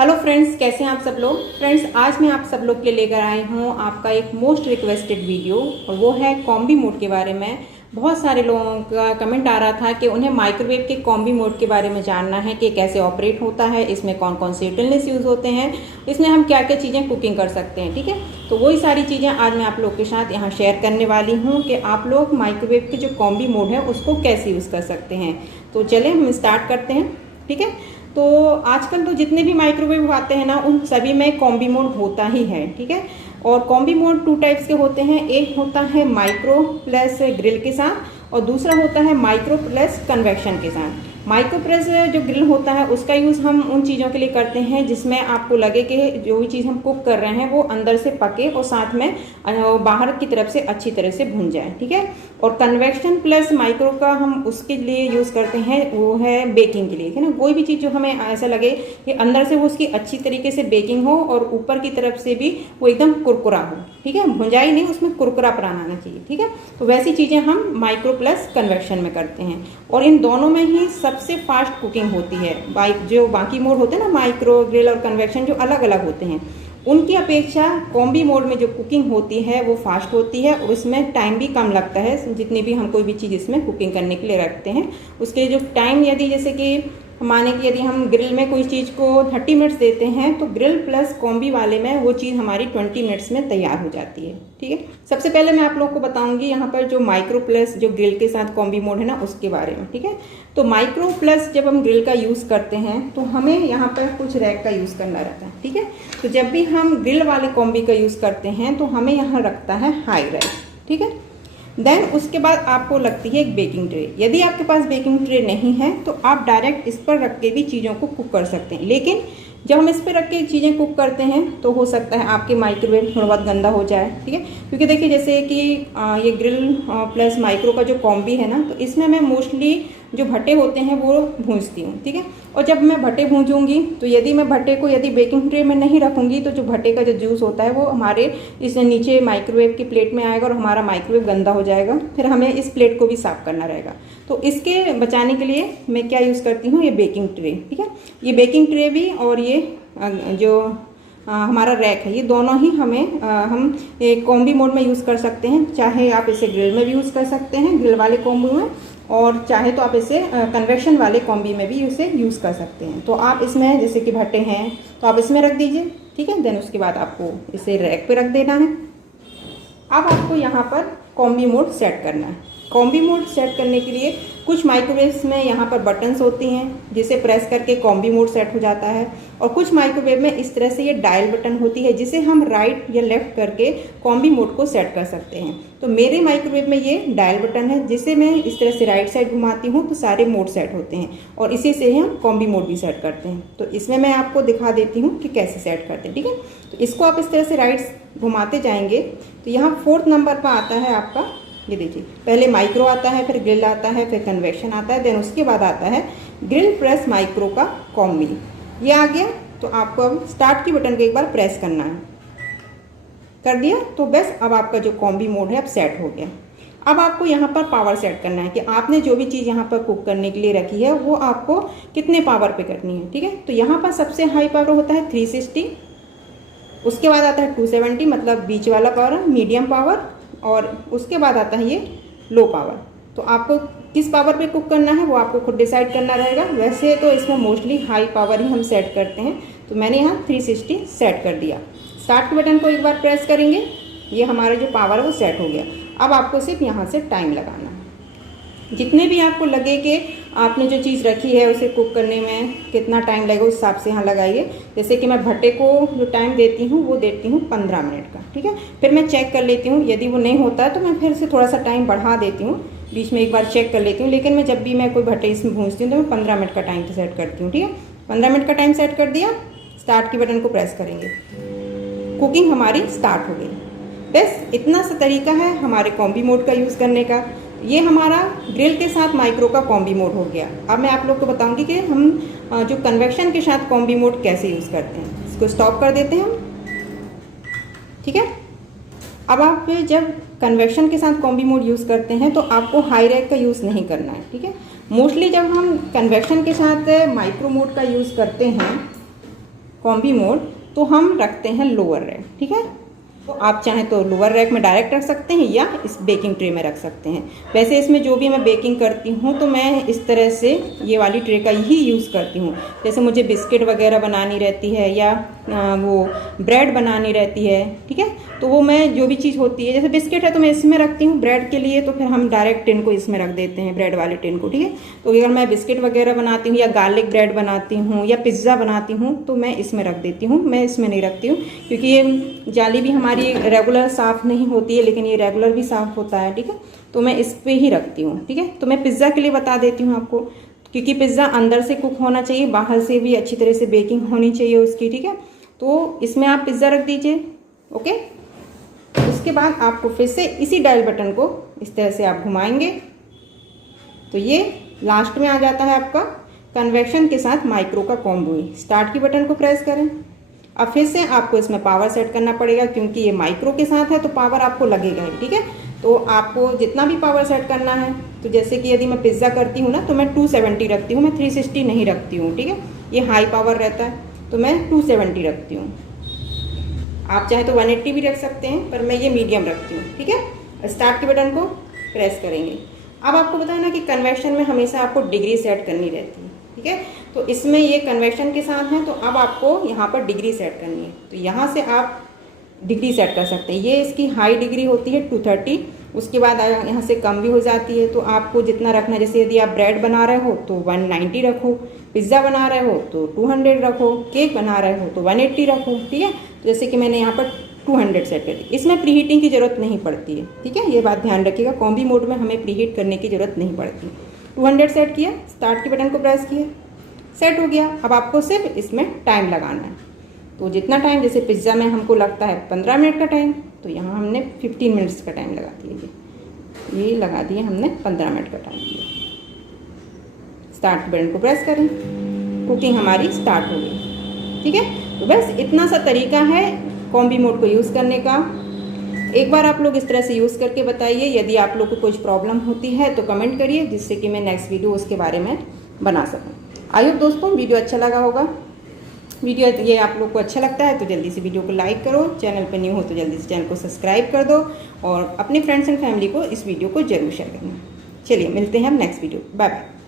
Hello friends, कैसे हैं आप सब लोग। फ्रेंड्स, आज मैं आप सब लोग के लिए लेकर आई हूँ आपका एक मोस्ट रिक्वेस्टेड वीडियो, और वो है कॉम्बी मोड के बारे में। बहुत सारे लोगों का कमेंट आ रहा था कि उन्हें माइक्रोवेव के कॉम्बी मोड के बारे में जानना है कि कैसे ऑपरेट होता है, इसमें कौन कौन से यूटिलिटीज यूज़ होते हैं, इसमें हम क्या क्या चीज़ें कुकिंग कर सकते हैं। ठीक है, तो वही सारी चीज़ें आज मैं आप लोग के साथ यहाँ शेयर करने वाली हूँ कि आप लोग माइक्रोवेव के जो कॉम्बी मोड है उसको कैसे यूज़ कर सकते हैं। तो चलें हम स्टार्ट करते हैं। ठीक है, तो आजकल तो जितने भी माइक्रोवेव आते हैं ना, उन सभी में कॉम्बी मोड होता ही है। ठीक है, और कॉम्बी मोड 2 टाइप्स के होते हैं। एक होता है माइक्रो प्लस ग्रिल के साथ, और दूसरा होता है माइक्रो प्लस कन्वेक्शन के साथ। माइक्रो प्लस जो ग्रिल होता है उसका यूज़ हम उन चीज़ों के लिए करते हैं जिसमें आपको लगे कि जो भी चीज़ हम कुक कर रहे हैं वो अंदर से पके और साथ में बाहर की तरफ से अच्छी तरह से भुन जाए। ठीक है, और कन्वेक्शन प्लस माइक्रो का हम उसके लिए यूज़ करते हैं, वो है बेकिंग के लिए। है ना, कोई भी चीज़ जो हमें ऐसा लगे कि अंदर से वो उसकी अच्छी तरीके से बेकिंग हो और ऊपर की तरफ से भी वो एकदम कुरकुरा हो। ठीक है, भुंजाई नहीं, उसमें कुरकुरापन आना चाहिए। ठीक है, तो वैसी चीज़ें हम माइक्रो प्लस कन्वेक्शन में करते हैं, और इन दोनों में ही सबसे फास्ट कुकिंग होती है। जो बाकी मोड होते हैं ना, माइक्रो, ग्रिल और कन्वेक्शन, जो अलग अलग होते हैं, उनकी अपेक्षा कॉम्बी मोड में जो कुकिंग होती है वो फास्ट होती है, और उसमें टाइम भी कम लगता है। जितनी भी हम कोई भी चीज़ इसमें कुकिंग करने के लिए रखते हैं उसके जो टाइम, यदि जैसे कि माने कि यदि हम ग्रिल में कोई चीज़ को 30 मिनट्स देते हैं तो ग्रिल प्लस कॉम्बी वाले में वो चीज़ हमारी 20 मिनट्स में तैयार हो जाती है। ठीक है, सबसे पहले मैं आप लोग को बताऊंगी यहाँ पर जो माइक्रो प्लस जो ग्रिल के साथ कॉम्बी मोड है ना, उसके बारे में। ठीक है, तो माइक्रो प्लस जब हम ग्रिल का यूज़ करते हैं तो हमें यहाँ पर कुछ रैक का यूज़ करना रहता है। ठीक है, तो जब भी हम ग्रिल वाले कॉम्बी का यूज़ करते हैं तो हमें यहाँ रखता है हाई रैक। ठीक है, देन उसके बाद आपको लगती है एक बेकिंग ट्रे। यदि आपके पास बेकिंग ट्रे नहीं है तो आप डायरेक्ट इस पर रख के भी चीज़ों को कुक कर सकते हैं, लेकिन जब हम इस पर रख के चीज़ें कुक करते हैं तो हो सकता है आपके माइक्रोवेव थोड़ा बहुत गंदा हो जाए। ठीक है, क्योंकि देखिए जैसे कि ये ग्रिल प्लस माइक्रो का जो कॉम्बी है ना, तो इसमें मैं मोस्टली जो भट्टे होते हैं वो भूंजती हूँ। ठीक है, और जब मैं भट्टे भूंजूंगी तो यदि मैं भट्टे को यदि बेकिंग ट्रे में नहीं रखूँगी तो जो भट्टे का जो जूस होता है वो हमारे इस नीचे माइक्रोवेव की प्लेट में आएगा और हमारा माइक्रोवेव गंदा हो जाएगा। फिर हमें इस प्लेट को भी साफ़ करना रहेगा। तो इसके बचाने के लिए मैं क्या यूज़ करती हूँ, ये बेकिंग ट्रे। ठीक है, ये बेकिंग ट्रे भी और ये जो हमारा रैक है, ये दोनों ही हम एक कॉम्बी मोड में यूज़ कर सकते हैं। चाहे आप इसे ग्रिल में भी यूज़ कर सकते हैं, ग्रिल वाले कॉम्बी में, और चाहे तो आप इसे कन्वेक्शन वाले कॉम्बी में भी इसे यूज़ कर सकते हैं। तो आप इसमें जैसे कि भट्टे हैं तो आप इसमें रख दीजिए। ठीक है, देन उसके बाद आपको इसे रैक पे रख देना है। अब आपको यहाँ पर कॉम्बी मोड सेट करना है। कॉम्बी मोड सेट करने के लिए कुछ माइक्रोवेव्स में यहाँ पर बटन्स होती हैं जिसे प्रेस करके कॉम्बी मोड सेट हो जाता है, और कुछ माइक्रोवेव में इस तरह से ये डायल बटन होती है जिसे हम राइट या लेफ्ट करके कॉम्बी मोड को सेट कर सकते हैं। तो मेरे माइक्रोवेव में ये डायल बटन है जिसे मैं इस तरह से राइट साइड घुमाती हूँ तो सारे मोड सेट होते हैं, और इसी से हम कॉम्बी मोड भी सेट करते हैं। तो इसमें मैं आपको दिखा देती हूँ कि कैसे सेट करते हैं। ठीक है, तो इसको आप इस तरह से राइट घुमाते जाएंगे तो यहाँ 4th नंबर पर आता है आपका, ये देखिए, पहले माइक्रो आता है, फिर ग्रिल आता है, फिर कन्वेक्शन आता है, देन उसके बाद आता है ग्रिल प्लस माइक्रो का कॉम्बी। ये आ गया, तो आपको अब स्टार्ट की बटन को एक बार प्रेस करना है। कर दिया तो बस अब आपका जो कॉम्बी मोड है अब सेट हो गया। अब आपको यहाँ पर पावर सेट करना है कि आपने जो भी चीज़ यहाँ पर कुक करने के लिए रखी है वो आपको कितने पावर पे करनी है। ठीक है, तो यहाँ पर सबसे हाई पावर होता है 360, उसके बाद आता है 270 मतलब बीच वाला पावर, मीडियम पावर, और उसके बाद आता है ये लो पावर। तो आपको किस पावर पे कुक करना है वो आपको खुद डिसाइड करना रहेगा। वैसे तो इसमें मोस्टली हाई पावर ही हम सेट करते हैं, तो मैंने यहाँ 360 सेट कर दिया। स्टार्ट बटन को एक बार प्रेस करेंगे, ये हमारा जो पावर है वो सेट हो गया। अब आपको सिर्फ यहाँ से टाइम लगाना है। जितने भी आपको लगे कि आपने जो चीज़ रखी है उसे कुक करने में कितना टाइम लगेगा उस हिसाब से यहाँ लगाइए। जैसे कि मैं भट्टे को जो टाइम देती हूँ वो देती हूँ 15 मिनट का। ठीक है, फिर मैं चेक कर लेती हूँ, यदि वो नहीं होता है तो मैं फिर से थोड़ा सा टाइम बढ़ा देती हूँ, बीच में एक बार चेक कर लेती हूँ। लेकिन मैं जब भी मैं कोई भट्टे इसमें भूंजती हूँ तो मैं 15 मिनट का टाइम सेट करती हूँ। ठीक है, 15 मिनट का टाइम सेट कर दिया, स्टार्ट की बटन को प्रेस करेंगे, कुकिंग हमारी स्टार्ट हो गई। बस इतना सा तरीका है हमारे कॉम्बी मोड का यूज़ करने का। ये हमारा ग्रिल के साथ माइक्रो का कॉम्बी मोड हो गया। अब मैं आप लोग को बताऊंगी कि हम जो कन्वेक्शन के साथ कॉम्बी मोड कैसे यूज़ करते हैं। इसको स्टॉप कर देते हैं हम। ठीक है, अब आप जब कन्वेक्शन के साथ कॉम्बी मोड यूज़ करते हैं तो आपको हाई रैक का यूज़ नहीं करना है। ठीक है, मोस्टली जब हम कन्वेक्शन के साथ माइक्रो मोड का यूज़ करते हैं कॉम्बी मोड, तो हम रखते हैं लोअर रैक। ठीक है, तो आप चाहें तो लोअर रैक में डायरेक्ट रख सकते हैं या इस बेकिंग ट्रे में रख सकते हैं। वैसे इसमें जो भी मैं बेकिंग करती हूँ तो मैं इस तरह से ये वाली ट्रे का ही यूज़ करती हूँ। जैसे मुझे बिस्किट वगैरह बनानी रहती है या वो ब्रेड बनानी रहती है, ठीक है, तो वो मैं जो भी चीज़ होती है, जैसे बिस्किट है तो मैं इसमें रखती हूँ, ब्रेड के लिए तो फिर हम डायरेक्ट टिन को इसमें रख देते हैं, ब्रेड वाले टिन को। ठीक है, तो अगर मैं बिस्किट वगैरह बनाती हूँ या गार्लिक ब्रेड बनाती हूँ या पिज़्ज़ा बनाती हूँ तो मैं इसमें रख देती हूँ, मैं इसमें नहीं रखती हूँ, क्योंकि ये जाली भी हमारी रेगुलर साफ़ नहीं होती है, लेकिन ये रेगुलर भी साफ़ होता है। ठीक है, तो मैं इस पर ही रखती हूँ। ठीक है, तो मैं पिज़्ज़ा के लिए बता देती हूँ आपको, क्योंकि पिज़्ज़ा अंदर से कुक होना चाहिए, बाहर से भी अच्छी तरह से बेकिंग होनी चाहिए उसकी। ठीक है, तो इसमें आप पिज़्ज़ा रख दीजिए। ओके, उसके बाद आपको फिर से इसी डायल बटन को इस तरह से आप घुमाएंगे तो ये लास्ट में आ जाता है आपका कन्वेक्शन के साथ माइक्रो का कॉम्बो। स्टार्ट की बटन को प्रेस करें। अब फिर से आपको इसमें पावर सेट करना पड़ेगा, क्योंकि ये माइक्रो के साथ है तो पावर आपको लगेगा ही। ठीक है, तो आपको जितना भी पावर सेट करना है, तो जैसे कि यदि मैं पिज़्ज़ा करती हूँ ना तो मैं 270 रखती हूँ, मैं 360 नहीं रखती हूँ। ठीक है, ये हाई पावर रहता है तो मैं 270 रखती हूँ। आप चाहे तो 180 भी रख सकते हैं, पर मैं ये मीडियम रखती हूँ। ठीक है, स्टार्ट के बटन को प्रेस करेंगे। अब आपको पता है ना कि कन्वेक्शन में हमेशा आपको डिग्री सेट करनी रहती है। ठीक है, तो इसमें ये कन्वेक्शन के साथ है तो अब आपको यहाँ पर डिग्री सेट करनी है, तो यहाँ से आप डिग्री सेट कर सकते हैं। ये इसकी हाई डिग्री होती है 230, उसके बाद यहाँ से कम भी हो जाती है, तो आपको जितना रखना है, जैसे यदि आप ब्रेड बना रहे हो तो 190 रखो, पिज़्ज़ा बना रहे हो तो 200 रखो, केक बना रहे हो तो 180 रखो। ठीक है, तो जैसे कि मैंने यहाँ पर 200 सेट कर दी, इसमें प्री हीटिंग की ज़रूरत नहीं पड़ती है। ठीक है, ये बात ध्यान रखिएगा, कॉम्बी मोड में हमें प्री हीट करने की ज़रूरत नहीं पड़ती। 200 सेट किया, स्टार्ट के बटन को प्रेस किया, सेट हो गया। अब आपको सिर्फ इसमें टाइम लगाना है, तो जितना टाइम, जैसे पिज़्ज़ा में हमको लगता है 15 मिनट का टाइम, तो यहाँ हमने 15 मिनट्स का टाइम लगा दिया। ये लगा दिया हमने 15 मिनट का टाइम दिया। स्टार्ट बटन को प्रेस करें, कुकिंग हमारी स्टार्ट हो गई। ठीक है, तो बस इतना सा तरीका है कॉम्बी मोड को यूज़ करने का। एक बार आप लोग इस तरह से यूज़ करके बताइए। यदि आप लोग को कुछ प्रॉब्लम होती है तो कमेंट करिए, जिससे कि मैं नेक्स्ट वीडियो उसके बारे में बना सकूँ। आई होप दोस्तों वीडियो अच्छा लगा होगा। वीडियो ये आप लोग को अच्छा लगता है तो जल्दी से वीडियो को लाइक करो, चैनल पर न्यू हो तो जल्दी से चैनल को सब्सक्राइब कर दो और अपने फ्रेंड्स एंड फैमिली को इस वीडियो को जरूर शेयर करना। चलिए मिलते हैं हम नेक्स्ट वीडियो, बाय बाय।